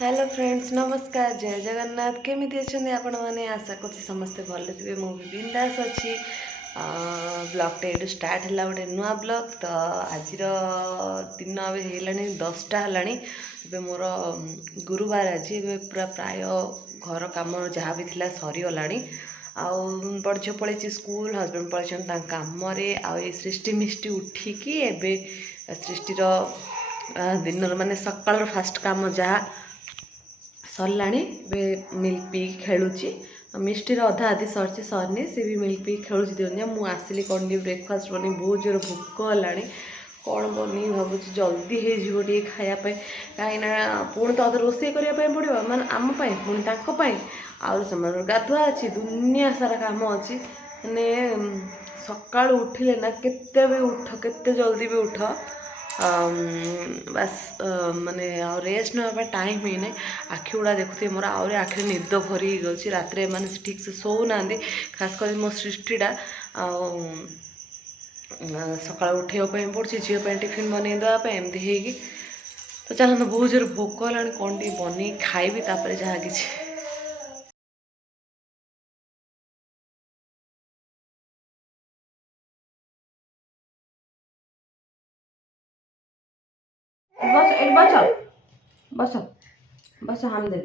Hello friends, नमस्कार, जय जगन्नाथ। केमिति अच्छे आपण मैंने आशा कर समस्ते भल थे। मु भी बिंदास अच्छी। ब्लॉग टे स्टार्ट है गोटे नुआ ब्लॉग। तो आज दिन है 10टा है। मोर गुरुवार आज पूरा प्राय घर कम जहाँ भी थी सरीगला। आउ बड़ झील पलि स्कूल, हजबैंड पलि कम। आई सृष्टि मिष्टि उठिकी एबे सृष्टिर दिन माने सकाल फास्ट काम जहाँ सरला मिल्क पी खेलुची। मिष्टिर अधा अधी सरची सरनी सी भी मिल्क पी खेलुची। दिन मुझे आसिली कौन ब्रेकफास्ट बनी बहुत जोर भोक है। कौन बनी भावुँ जल्दी हो खायापी कहीं पुणी तो अगर रोषे करने पड़ो माने आम पुणी आउ से गाधुआ अच्छी दुनिया सारा कम अच्छी। मैंने सका उठिले ना केते भी उठ केते जल्दी भी उठ बस माने रेस्ट ना टाइम ही ना। आखि गुड़ा देखुए मोर आहरी आखिरी निद भरी गई रात मैंने ठीक से सोना। खासकर मो सृष्टिटा सका उठापी पड़ी झील टिफिन बनई देवाई एमती है। तो चलते बहुत जोर भोक है कौन टी बन खाइबी तापर जहाँ कि बस बस बस बस हम दे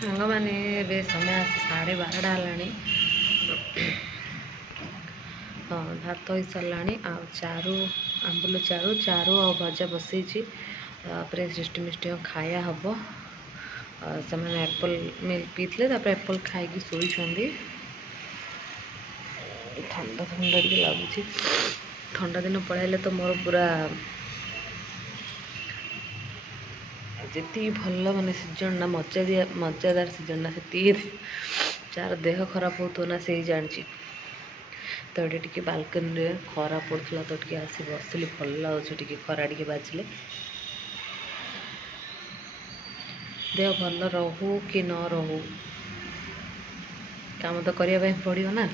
सांग मैंने समय आस 12:30 है। हाँ भात हो सारा आ चारू आंबुल चारू चारू आ भजा बसई। सृष्टि मिष्टि खाया हम से एप्पल मिल्क पी थे एप्पल खाई शोई। ठंडा ठंडा लगुच। ठंडा दिन पड़े तो मोर पूरा जी भल माने सीजन ना मजादार सीजन ना से जार देह खराब हो ना से जानी। तो ये टी बालकनी खरा पड़ता तो टे आसी बसली भल लगे खरा टे बाजिले देह भल रहू कि न रहू काम तो करने पड़ो ना।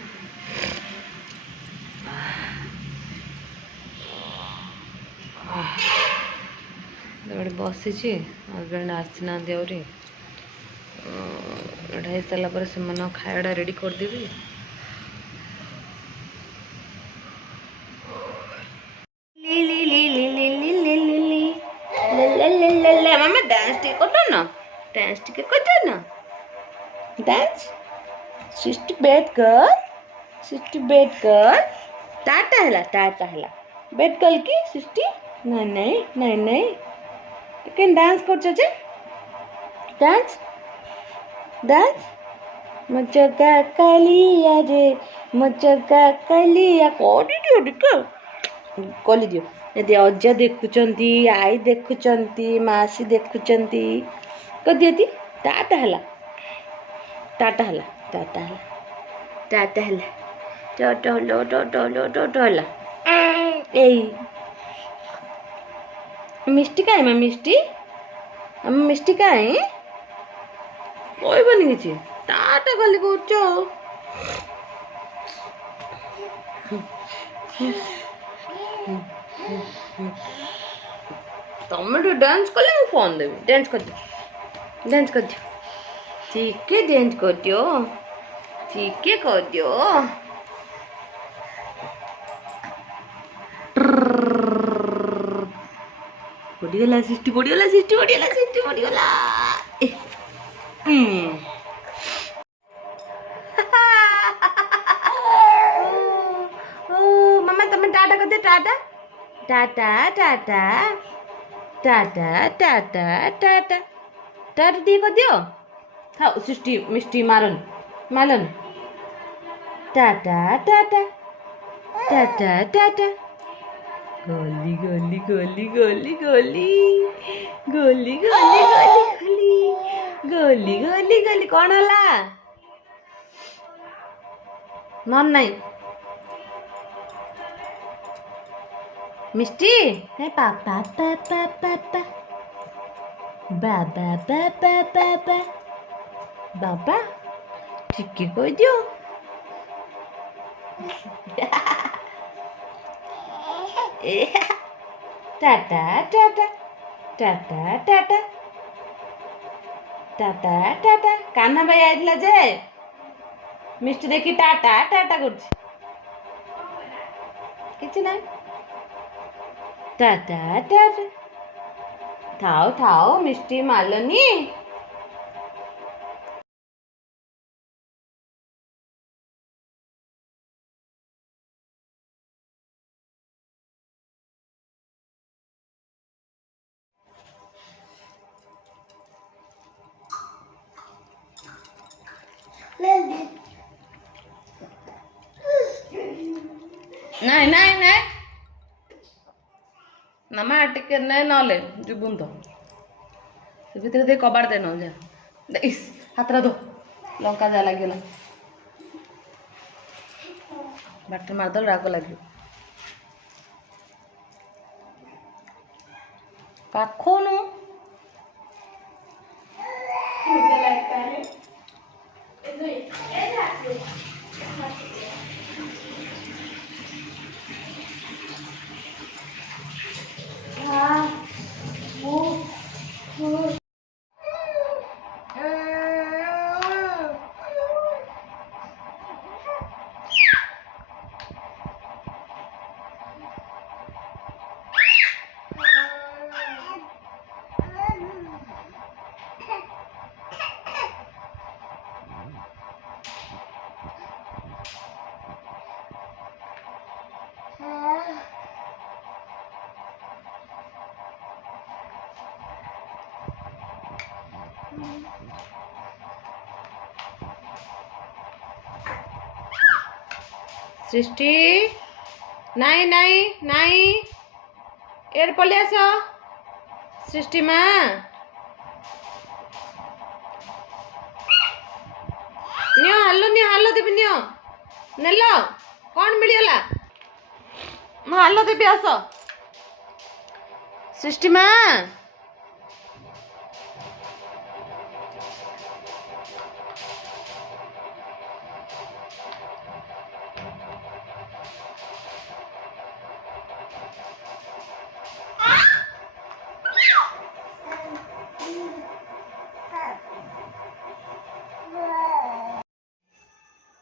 बसी हजबैंड आसी ना एढ़ाई सारापर से खायाटा रेडी करदेवी। मामा डांस टे कर ना डांस टे कर ना डांस। सृष्टि बेट कर सृष्टि बेट कर टाटा है बेट कल की सृष्टि नहीं नहीं नहीं नहीं केन डांस कर डांस डांस मजका कालिया रे मजका कालिया कली दियो यदि अजा देखुंती आई देखुंती मासी देखुंती कदी टाटा है टाटा है टाटा है टाटा है टाटा हलो टाटा हलो टाटा हला ए मिष्टी का माँ मिष्टी आम मिष्टी का कहबनी कि टाटा खाली कह तुम डांस कले मु फोन देवी डांस कर दियो ठीक है डांस कर दियो ଟିକେ କରିଦିଅ। ପଡ଼ିଗଲା ସୃଷ୍ଟି, ପଡ଼ିଗଲା ସୃଷ୍ଟି, ପଡ଼ିଗଲା ସୃଷ୍ଟି, ପଡ଼ିଗଲା। ମାମା ତମେ ଟାଟା କରିଦିଅ, ଟାଟା ଟାଟା ଟାଟା ଟାଟା ଟାଟା ଟାଟା ଟାଟା ଟିକେ କରିଦିଅ। ଖାओ सृष्टि मिष्टि मारन मालन टाटा टाटा टाटा टाटा गोली गोली गोली गोली गोली गोली गोली गोली गोली गोली गोली कौन हला मन नहीं मिष्टि है पापा पापा पापा बाबा बाबा बाबा बाबा ठीक कह दियो। Tata tata tata tata tata Tata Kanha भाई आइला जे मिष्टि देखी टाटा टाटा कर टाटा टाटा थाओ थाओ मिष्टि मारलनी। नहीं नहीं नहीं मामा टिके नहीं नले जीवन तो भीतर दे कबाड़ दे न जा हाथरा दो लंका जा लगे बाटे मारदल राग लगे पाखनु सृष्टि नहीं नहीं नहीं एर पले आस सृष्टि माँ नियो हालो देवी नियो नेल कौन मिलगला मैं हालो देवी आस सृष्टि माँ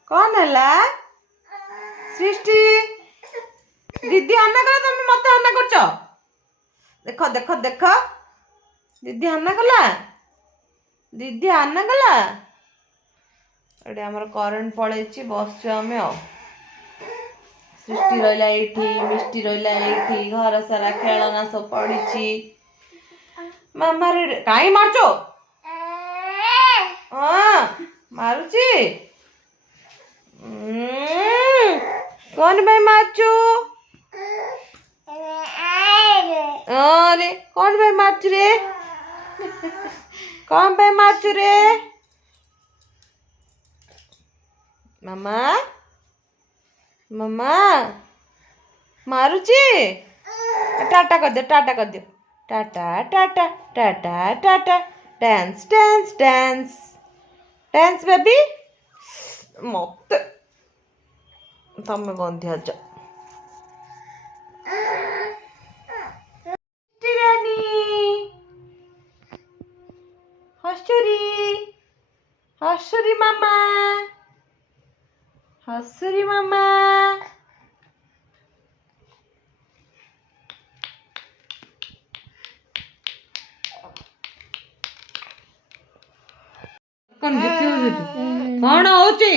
कौन है सृष्टि दीदी आना कला तुम मत आना कर देख देख देख दीदी आना कला दीदी आना कला एडे हमर करंट पळेछि बसछु हमें आ सृष्टि रहिला एठी मिष्टि रहिला एठी घर सारा खेलना सब पड़ीछि मामा रे काई मारछो हां मारुछि कौन भाई मारचू अरे कौन भाई मारचू रे कौन भाई मारचू रे मामा मामा मारुची टाटा कर दे टाटा कर दे tata tata tata tata dance dance dance dance baby मत तमें गंधी आज रानी हसुरी हसुरी मामा हसुरी मामा कौन जितती हो कौन होची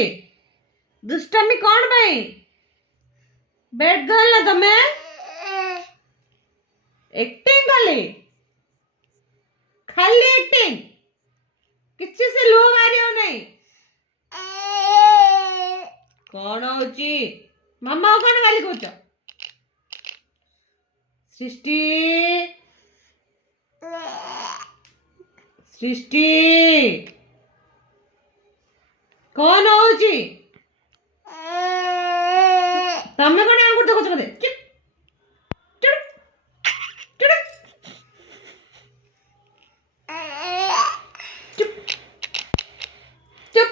दुष्टमी कौन भाई बेड गर्ल ना तमे एक्टिंग खाली एक्टिंग किसी से लो मारियो नहीं कौन होची मामा कौन गाली कहूच सृष्टि सृष्टि कौन होची तमे कौन आंगुर देखो मते चुप चुप चुप चुप चुप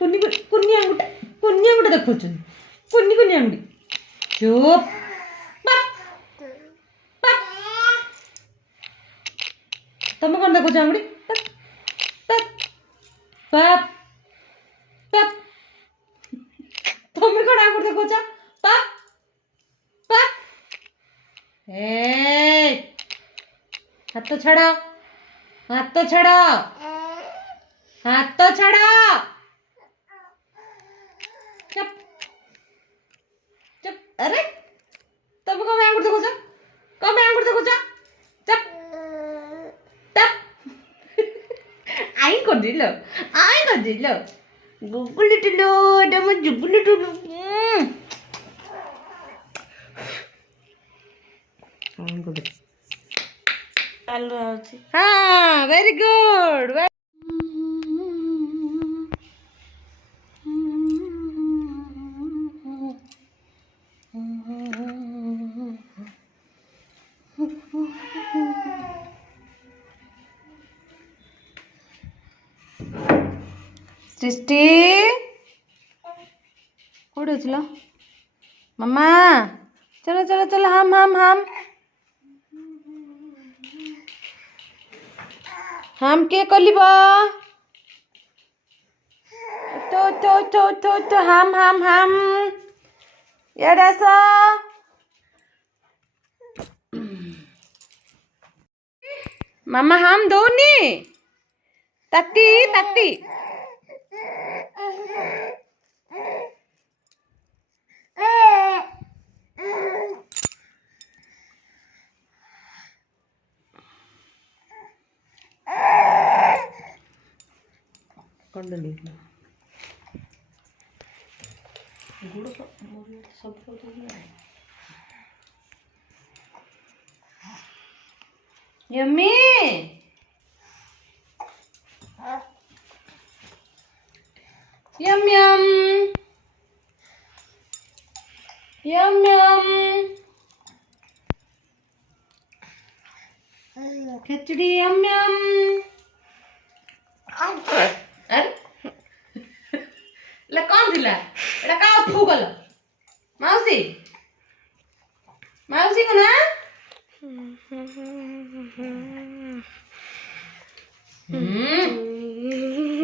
कुन्नी आंगुर देखो कुन्नी आंगुर चुप पप पप तमे कौन देखो आंगुर पप पप पप तमे कौन आंगुर देखो पप पप हाथ तो छड़ा हाथ तो छड़ा हाथ तो छड़ा चुप चुप अरे तुम कौन आंगुर देखो कौन आंगुर देखो चुप चुप आई कर दिलो गुगुली टुलो डम जुगुली टुलो चालू आउची हाँ वेरी गुड सृष्टि कोड़े चलो मम्मा चलो चलो चलो हम के कलिबा तो हम याडासा मम्मा हम दोनी तत्ती तत्ती कंडली गुड़ सब यम्मी यम यम यम यम खिचड़ी यम यम अरे ले कौन दिला एटा का फूगल मौसी मौसी को ना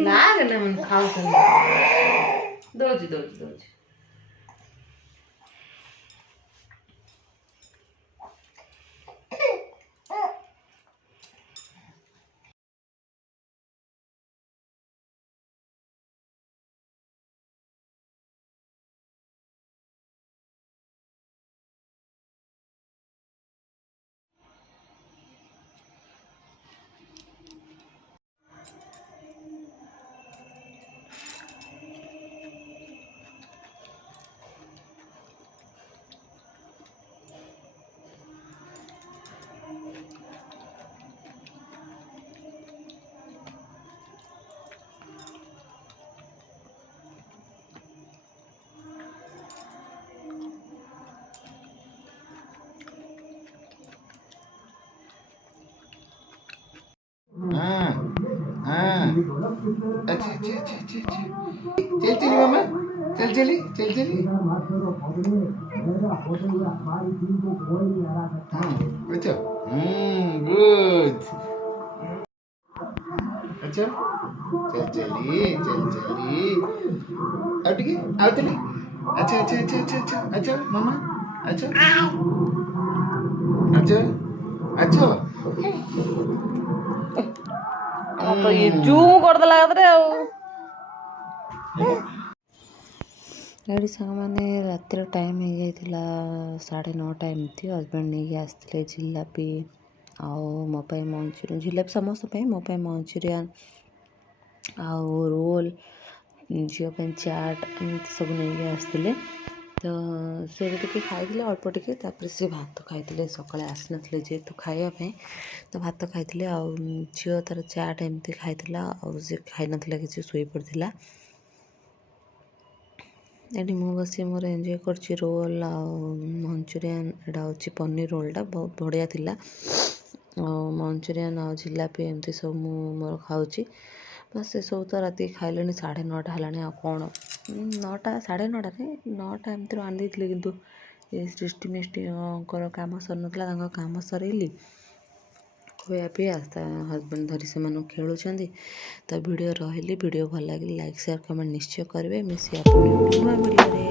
लाग ना मन खाओ कर दोज अच्छा अच्छा अच्छा अच्छा अच्छा चल चली मामा चल चली अच्छा गुड अच्छा चल चली चल चली आओ ठीक है आओ चली अच्छा अच्छा अच्छा अच्छा अच्छा अच्छा मामा अच्छा अच्छा अच्छा तो ये चू करदेला रे ଆଉ ଏଠି ସାଙ୍ଗମାନେ ରାତିର ଟାଇମ୍ ହେଇଯାଇଥିଲା 9:30 ଏମିତି ହଜବେଣ୍ଡ ନେଇକି ଆସିଥିଲେ ଜିଲାପି ଆଉ ମୋ ପାଇଁ ମଞ୍ଚୁରିଆନ୍ ଜିଲାପି ସମସ୍ତ ପାଇଁ ମୋ ପାଇଁ ମଞ୍ଚୁରିଆନ୍ ଆଉ ରୋଲ୍ ଝିଅ ପାଇଁ ଚାଟ୍ ଏମିତି ସବୁ ନେଇକି ଆସିଥିଲେ ତ ସେ ବି ଟିକେ ଖାଇଥିଲେ ଅଳ୍ପ ଟିକେ ତାପରେ ସେ ଭାତ ଖାଇଥିଲେ ସକାଳେ ଆସିନଥିଲେ ଯେହେତୁ ଖାଇବା ପାଇଁ ତ ଭାତ ଖାଇଥିଲେ ଆଉ ଝିଅ ତାର ଚାଟ୍ ଏମିତି ଖାଇଥିଲା ଆଉ ସେ ଖାଇନଥିଲା କିଛି ଶୋଇପଡ଼ିଥିଲା ଏଠି ମୁଁ ବସି ମୋର ଏନ୍ଜୟ କରୁଛି ରୋଲ୍ ଆଉ ମଞ୍ଚୁରିଆନ୍ ଏଇଟା ହେଉଛି ପନିର ରୋଲ୍ଟା ବହୁତ ବଢ଼ିଆ ଥିଲା ଆଉ ମଞ୍ଚୁରିଆନ୍ ଆଉ ଜିଲାପି ଏମିତି ସବୁ ମୁଁ ମୋର ଖାଉଛି ବାସ୍ ସେସବୁ ତ ରାତିକି ଖାଇଲେଣି 9:30 ହେଲାଣି ଆଉ କ'ଣ 9ଟା 9:30 ନାହିଁ 9ଟା ଏମିତି ରାନ୍ଧିଥିଲି କିନ୍ତୁ ଏ ସୃଷ୍ଟି ମିଷ୍ଟିଙ୍କର କାମ ସରିନଥିଲା ତାଙ୍କ କାମ ସରେଇଲି ଖୁଆ ପିଆ ତା ହଜବେଣ୍ଡ ଧରି ସେମାନଙ୍କୁ ଖେଳୁଛନ୍ତି ତ ଭିଡ଼ିଓ ରହିଲି ଭିଡ଼ିଓ ଭଲ ଲାଗିଲେ ଲାଇକ୍ ସେୟାର କମେଣ୍ଟ ନିଶ୍ଚୟ କରିବେ ମିଶିବା ପୁଣି ନୂଆ ଭିଡ଼ିଓରେ।